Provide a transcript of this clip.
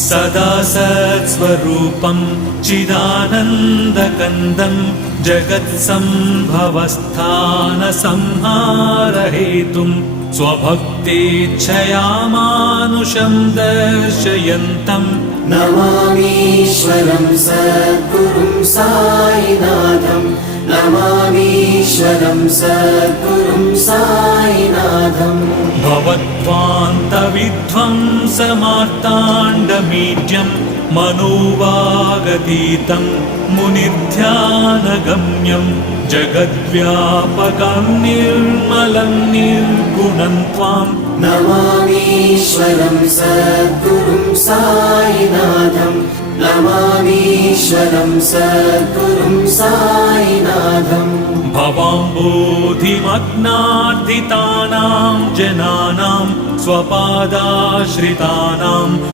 सदा सत्स्वरूपं चिदानन्दकन्दं जगत्सम्भवस्थानसंहारहेतुं स्वभक्तेच्छया मानुषं दर्शयन्तम् नमामीश्वरं सद्गुरुं साईनाथं नमामीश्वरं सद्गुरुं साईनाथं भवद्वान्तविध्वंसमार्ताण्डमीड्यं मनोवागतीतं मुनिध्यानगम्यं जगद्व्यापकं निर्मलं निर्गुणं त्वां नमामीश्वरं सद्गुरुं साईनाथं नमामीश्वरं सद्गुरुं साईनाथं भवाम्बोधिमग्नार्दितानां जनानां स्वपादाश्रितानां